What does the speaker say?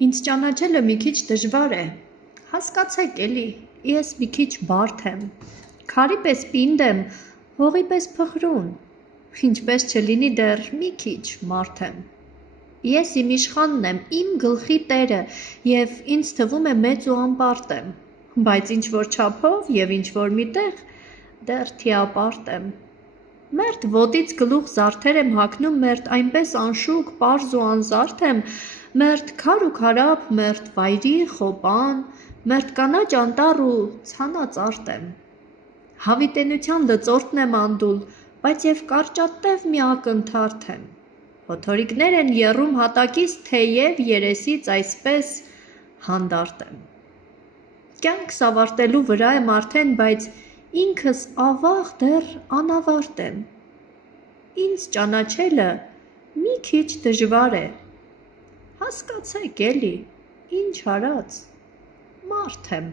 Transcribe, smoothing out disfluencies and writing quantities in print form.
Ինձ ճանաչելը մի քիչ դժվար է, հասկացեք էլի, ես մի քիչ բարդ եմ, քարի պես պինդ եմ, հողի պես փխրուն, ինչպես չլինի դեռ մի քիչ մարդ եմ, ես իմ իշխանն եմ, իմ գլխի տերը և ինձ թվում է մեծ ու անպարտ եմ, բայց ինչ-որ չափով և ինչ-որ միտեղ դեռ թիապարտ եմ, մերթ ոտից գլուխ զարդեր եմ հագնում, մերթ այնպես անշուք, պարզ ու անզարդ եմ, մերթ քար ու քարափ, մերթ վայրի, խոպան, մերթ կանաչ անտառ ու ցանածարտ եմ, հավիտենության լծորտն եմ անդուլ, բայց և կարճատև մի ակնթարթ եմ, փոթորիկներ են եռում հատակիս, թեև երեսից այսպես հանդարտ եմ, կյանքս ավարտելու վրա եմ արդեն, բայց ինքս ավաղ դեռ անավարտ եմ, ինձ ճանաչելը մի քիչ դժվար է, հասկացեք էլի, ինչ արած, մարդ եմ։